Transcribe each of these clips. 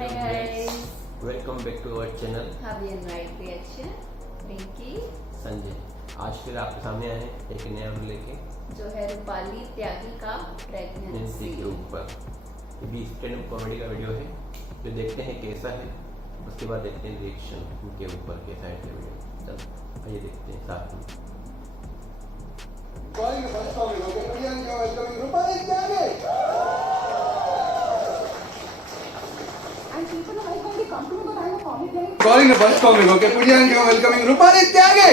Hi guys. Welcome back to our channel Happy and right reaction. Pinky Sanjay. आज फिर आपके सामने आए हैं एक नया वीडियो लेके जो है रूपाली त्यागी का प्रेगनेंसी प्रेगनेंसी के ऊपर। ये भी स्टैंड अप कॉमेडी का वीडियो है जो देखते हैं कैसा है, उसके बाद देखते हैं रिएक्शन उनके ऊपर कैसा है ये वीडियो। चल आइए देखते हैं साथ में। Calling the bus comic, okay? Priyanka welcoming Rupali Tyagi.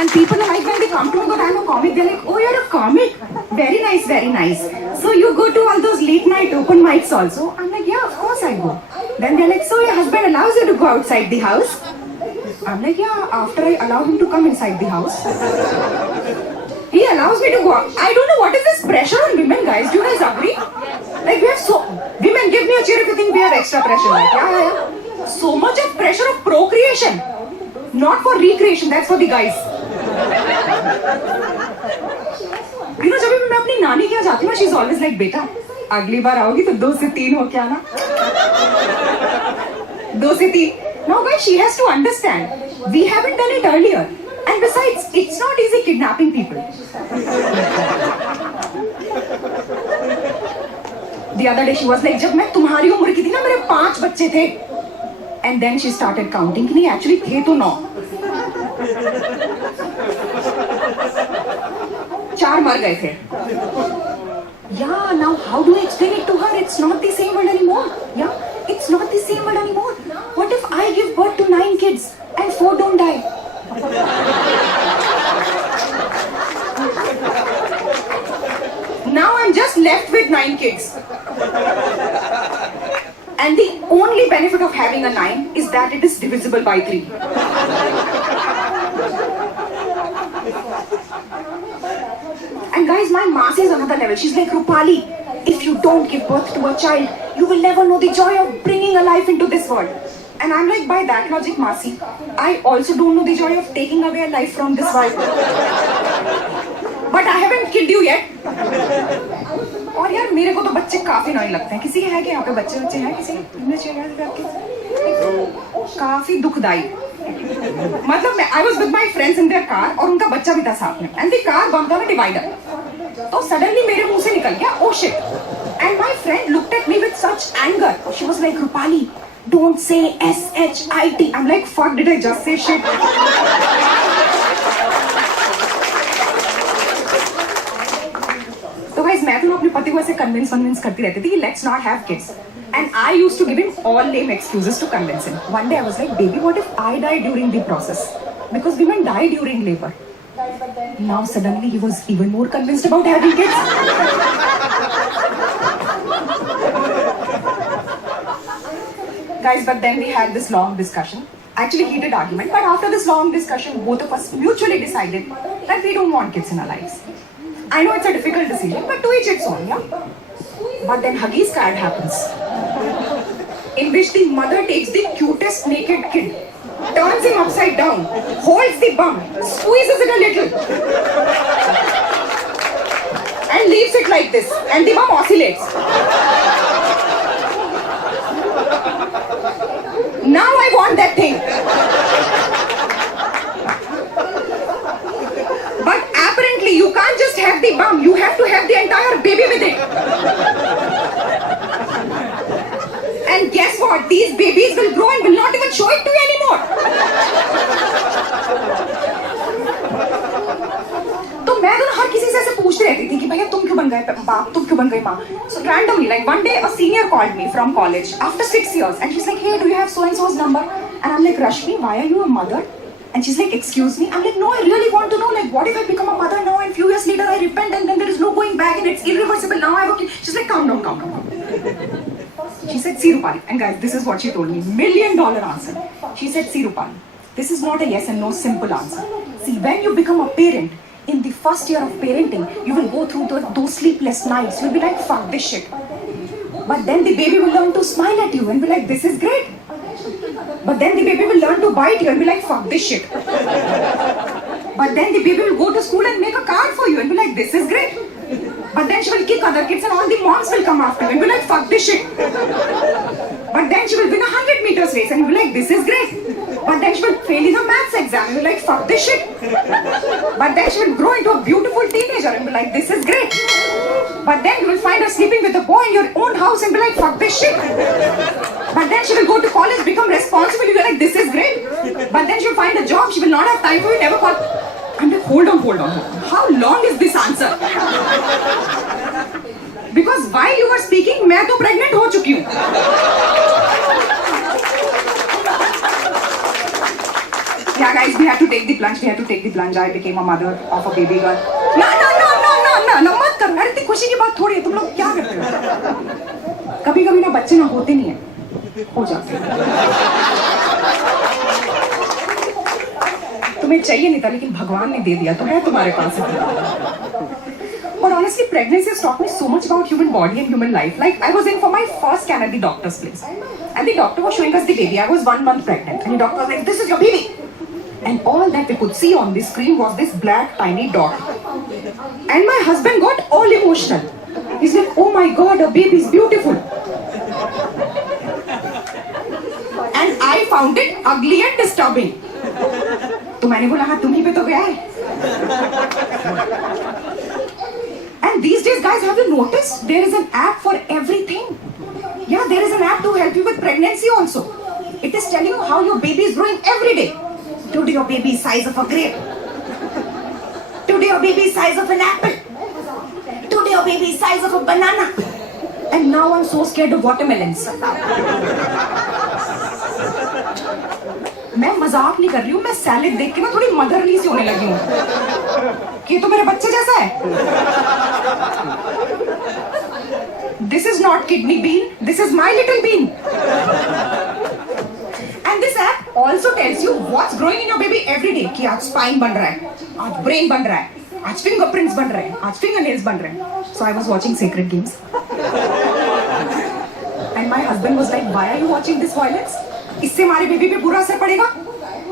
And people are like, when they come to me, but I'm a comic, they're like, oh, you're a comic. Very nice, very nice. So you go to all those late night open mics also? I'm like, yeah, of course I go. Then they're like, so your husband allows you to go outside the house? I'm like, yeah, after I allow him to come inside the house. He allows me to go out. I don't know what is this pressure on women, guys. Do you guys agree? Like, we have women, give me a cheer if you think we have extra pressure. Like, yeah. So much of pressure of procreation. Not for recreation, that's for the guys. You know, जब भी मैं अपनी नानी के यहाँ जाती हूँ, she's always like, बेटा, अगली बार आओगी तो 2 से 3 हो क्या ना? 2 से 3. Now, guys, she has to understand. We haven't done it earlier. And besides, it's not easy kidnapping people. The other day she was like, जब मैं तुम्हारी उम्र की थी ना, मेरे 5 बच्चे थे. And then she started counting. कि नहीं, actually थे तो 9. 4 मर गए थे. Yeah, now how do I explain it to her? It's not the same world anymore. Yeah, it's not the same world anymore. What if I give birth to 9 kids and 4 don't die? Now I'm just left with 9 kids. And the only benefit of having a 9 is that it is divisible by 3. And guys, my Masi is another level. She's like, Rupali, if you don't give birth to a child, you will never know the joy of bringing a life into this world. And I'm like, by that logic, Masi, I also don't know the joy of taking away a life from this world. But I haven't killed you yet. और यार मेरे को तो बच्चे काफी knowing लगते हैं. किसी के है कि यहाँ पे बच्चे हैं किसी काफी दुखदाई. मतलब मैं I was with my friends in their car और उनका बच्चा भी था साथ में. And the car bumped on a divider. तो suddenly मेरे मुंह से निकल गया, oh shit. And my friend looked at me with such anger. She was like, Rupali, don't say S-H-I-T. I'm like, fuck, did I just say shit? तो guys, मैं तो अपने पति को ऐसे convince करती रहती थी कि let's not have kids. And I used to give him all lame excuses to convince him. One day I was like, baby, what if I die during the process? Because women die during labor. Now suddenly he was even more convinced about having kids. Guys, but then we had this long discussion. Actually heated argument. But after this long discussion, both of us mutually decided that we don't want kids in our lives. I know it's a difficult decision, but to each its own, yeah? But then Huggies card happens, in which the mother takes the cutest naked kid, turns him upside down, holds the bum, squeezes it a little, and leaves it like this, and the bum oscillates. Now I want that thing. But apparently you can't just have the bum, you have to have the entire baby with it. And guess what? These babies will grow and will not even show it to you anymore. तो मैं तो हर किसी से ऐसे पूछती रहती थी कि भैया तुम क्यों बन गए बाप, तुम क्यों बन गई माँ. So randomly, like one day a senior called me from college after 6 years and she's like, hey, do you have so and so's number? And I'm like, Rashmi, why are you a mother? And she's like, excuse me? I'm like, no, I really want to know, like, what if I become a mother now and few years later I repent and then there is no going back and it's irreversible, now I have a kid. She's like, calm down. She said, see Rupali. And guys, this is what she told me. $1 million answer. She said, see Rupali, this is not a yes and no simple answer. See, when you become a parent, in the first year of parenting, you will go through those sleepless nights. You'll be like, fuck this shit. But then the baby will learn to smile at you and be like, this is great. But then the baby will learn to bite you and be like, fuck this shit. But then the baby will go to school and make a card for you and be like, this is great. But then she will kick other kids and all the moms will come after and be like, fuck this shit. But then she will win a 100 meters race and be like, this is great. But then she will fail in a maths exam and be like, fuck this shit. But then she will grow into a beautiful teenager and be like, this is great. But then you will find her sleeping with a boy in your own house and be like, fuck this shit. But then she will go to college, become responsible, you will be like, this is great. But then she will find a job, she will not have time for you, never call. I'm like, hold on. How long is this answer? Because while you were speaking, मैं तो pregnant हो चुकी हूँ. Yeah, guys, we had to take the plunge. I became a mother of a baby girl. No, मत करो. अरे इतनी खुशी की बात थोड़ी है. तुम लोग क्या करते हो? कभी-कभी ना बच्चे ना होते नहीं हैं, हो जाते हैं. तुम्हें चाहिए नहीं था, लेकिन भगवान ने दे दिया, तो है तुम्हारे पास. But honestly, pregnancy has taught me so much about human body and human life. Like, I was in for my first scan at the doctor's place. And the doctor was showing us the baby. I was 1 month pregnant. And the doctor was like, this is your baby. And all that we could see on the screen was this black tiny dot. And my husband got all emotional. He's like, oh my God, a baby is beautiful. And I found it ugly and disturbing. तो मैंने बोला हाँ तुम ही पे तो गया है. And these days, guys, have you noticed there is an app for everything? Yeah, there is an app to help you with pregnancy also. It is telling you how your baby is growing every day. Today your baby is size of a grape. Today your baby is size of an apple. Today your baby is size of a banana. And now I'm so scared of watermelons. मैं मजाक नहीं कर रही हूँ, मैं salad देख के ना थोड़ी मदरली सी होने लगी हूँ कि तो मेरे बच्चे जैसा है. This is not kidney bean, this is my little bean. And this app also tells you what's growing in your baby every day. कि आज spine बन रहा है, आज brain बन रहा है, आज fingerprints बन रहे हैं, आज fingernails बन रहे हैं. So I was watching Sacred Games. And my husband was like, why are you watching this violence? इससे हमारे बेबी पे बुरा असर पड़ेगा.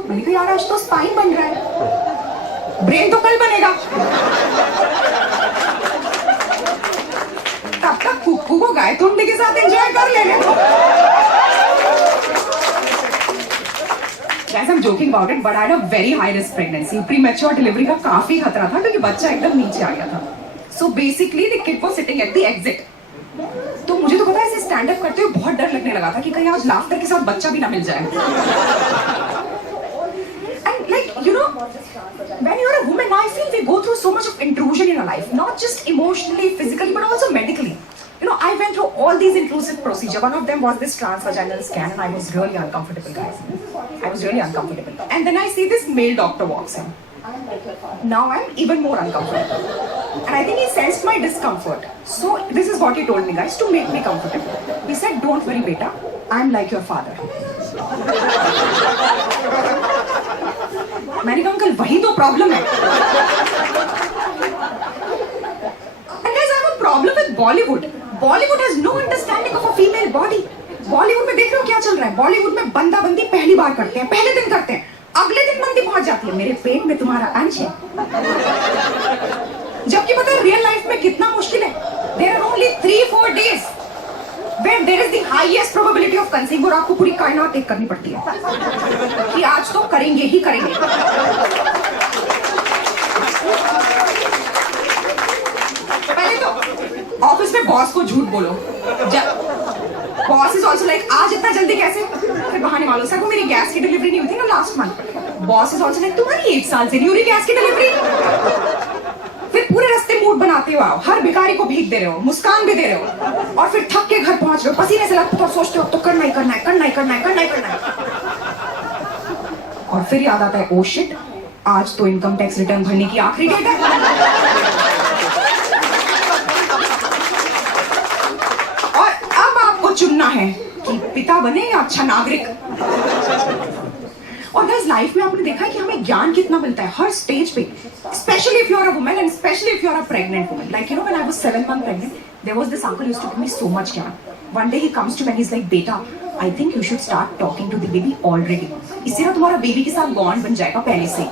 मैंने कहा यार आज तो स्पाइन बन रहा है, ब्रेन तो कल बनेगा. तब तक कुक्कू को गाय तुंडी के साथ एंजॉय कर लेने दो. Guys, I'm joking about it, but I had a very high risk pregnancy. Premature delivery का काफी खतरा था क्योंकि बच्चा एकदम नीचे आ गया था. So basically the kid was sitting at the exit. तो मुझे तो पता है ऐसे स्टैंड अप करते हुए बहुत डर लगने लगा था कि कहीं आज लाफ्टर के साथ बच्चा भी ना मिल जाए. And like, you know, when you're a woman, I feel we go through so much of intrusion in our life, not just emotionally, physically, but also medically. You know, I went through all these intrusive procedures. One of them was this transvaginal scan, and I was really uncomfortable, guys. I was really uncomfortable. And then I see this male doctor walks in. Now I'm even more uncomfortable. And I think he sensed my discomfort. So this is what he told me, guys, to make me comfortable. He said, don't worry, beta. I'm like your father. मैंने कहा uncle वही तो problem है. And guys, I have a problem with Bollywood. Bollywood has no understanding of a female body. Bollywood में देख रहे हो क्या चल रहा है? Bollywood में बंदा बंदी पहली बार करते हैं, पहले दिन करते हैं, अगले दिन बंदी पहुंच जाती है, मेरे पेट में तुम्हारा अंश है. जबकि पता है रियल लाइफ में कितना मुश्किल है. There are only 3-4 days where there is the highest probability of conceiving, और आपको पूरी कायनात एक करनी पड़ती है कि आज तो करेंगे ही करेंगे. पहले तो ऑफिस में बॉस को झूठ बोलो. बॉस इज ऑल्सो लाइक आज इतना जल्दी कैसे? फिर बहाने मारो सर वो मेरी गैस की डिलीवरी नहीं हुई थी ना last month. Boss is also like तुम्हारी 1 साल से नहीं हो रही गैस की डिलीवरी. फिर पूरे रास्ते मूड बनाते हो, आओ हर भिखारी को भीख दे रहे हो, मुस्कान भी दे रहे हो, और फिर थक के घर पहुंच रहे हो, पसीने से लथपथ, और सोचते हो तो करना ही करना है, करना ही करना है, करना ही करना है. और फिर याद आता है ओ शिट, आज तो इनकम टैक्स रिटर्न भरने की आखिरी डेट है. और अब आपको चुनना है कि पिता बने या अच्छा नागरिक. और गाइस लाइफ में आपने देखा है कि हमें ज्ञान कितना मिलता है हर स्टेज पे, specially if you are a woman and specially if you are a pregnant woman. Like you know when I was 7 months pregnant, there was this uncle who used to give me so much ज्ञान. One day he comes to me and he's like, beta, I think you should start talking to the baby already. इससे ना तुम्हारा baby के साथ bond बन जाएगा पहले से.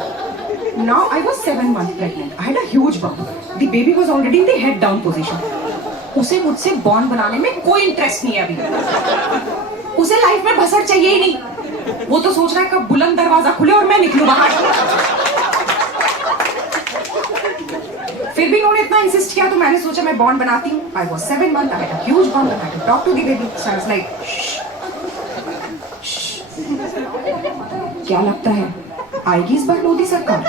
Now I was 7 months pregnant. I had a huge bump. The baby was already in the head down position. उसे मुझसे बॉन्ड बनाने में कोई इंटरेस्ट नहीं है अभी. उसे लाइफ में भसड़ चाहिए ही नहीं. वो तो सोच रहा है कब बुलंद दरवाजा खुले और मैं निकलूं बाहर. फिर भी उन्होंने इतना इंसिस्ट किया तो मैंने सोचा मैं बॉन्ड बनाती हूँ. आई was 7 months, I had a huge bond, I had to talk to the baby. So I was like, shh. क्या लगता है आएगी इस बार मोदी सरकार?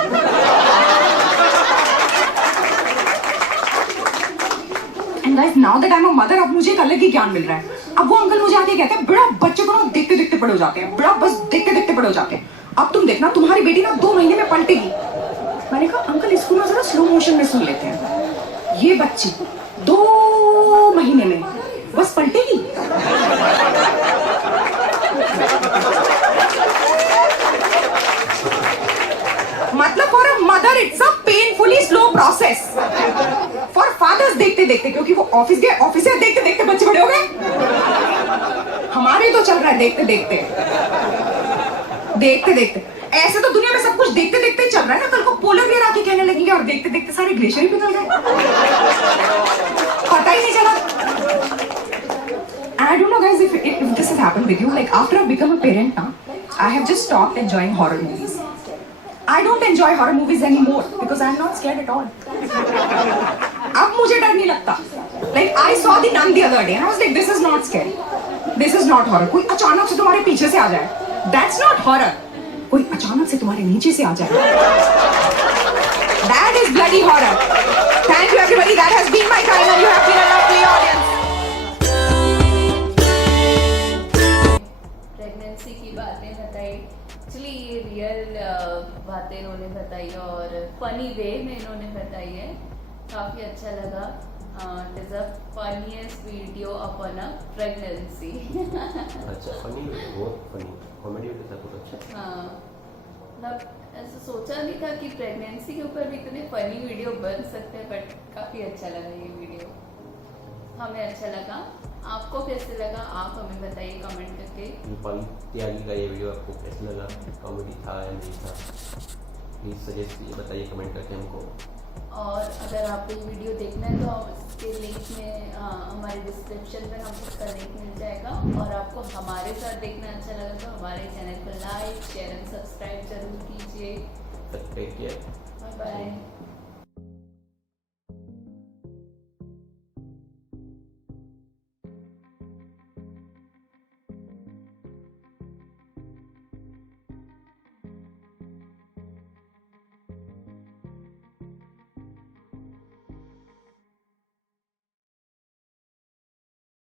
And guys, now that I'm a mother, अब मुझे एक अलग ही ज्ञान मिल रहा है. अब वो अंकल मुझे आके कहते हैं बड़ा बच्चे को ना देखते देखते बड़े हो जाते हैं, बड़ा बस देखते देखते बड़े हो जाते हैं. अब तुम देखना तुम्हारी बेटी ना 2 महीने में पलटेगी. मैंने कहा अंकल इसको ना जरा स्लो मोशन में सुन लेते हैं. ये बच्ची 2 महीने में बस पलटेगी. मतलब for a mother it's a painfully slow process. For fathers देखते देखते, क्योंकि वो ऑफिस गए, ऑफिस से देखते देखते बच्चे बड़े हो गए. हमारे तो चल रहा है देखते देखते देखते देखते. ऐसे तो दुनिया में सब कुछ देखते देखते ही चल रहा है ना. कल को पोलर बियर आके कहने लगेंगे और देखते देखते सारे ग्लेशियर ही पिघल गए, पता ही नहीं चला. I don't know guys if this has happened with you. Like after I've become a parent now, I have just stopped enjoying horror movies. I don't enjoy horror movies anymore because I'm not scared at all. अब मुझे डर नहीं लगता. Like I saw the Nun the other day and I was like, this is not scary. This is not horror. कोई अचानक से तुम्हारे पीछे से आ जाए, that's not horror. कोई अचानक से तुम्हारे नीचे से आ जाए, that is bloody horror. Thank you everybody. That has been my time and you have been a lovely audience. Pregnancy की बातें बताई. एक्चुअली ये रियल बातें इन्होंने बताई और फनी वे में इन्होंने बताई है. काफी अच्छा लगा. It is a funniest video upon a pregnancy. अच्छा फनी, बहुत फनी कॉमेडी के साथ बहुत अच्छा. हाँ, मतलब ऐसा सोचा नहीं था कि प्रेगनेंसी के ऊपर भी इतने फनी वीडियो बन सकते हैं, बट काफी अच्छा लगा ये वीडियो. हमें अच्छा लगा. आपको कैसे लगा आप हमें बताइए कमेंट करके. रूपाली त्यागी का ये वीडियो आपको कैसा लगा? कॉमेडी था या नहीं था? प्लीज सजेस्ट कीजिए, बताइए कमेंट करके हमको. और अगर आपको ये वीडियो देखना है तो इसके लिंक में हमारे डिस्क्रिप्शन में हमको उसका लिंक मिल जाएगा. और आपको हमारे साथ देखना अच्छा लगा तो हमारे चैनल को लाइक शेयर एंड सब्सक्राइब जरूर कीजिए. Take care. Bye bye.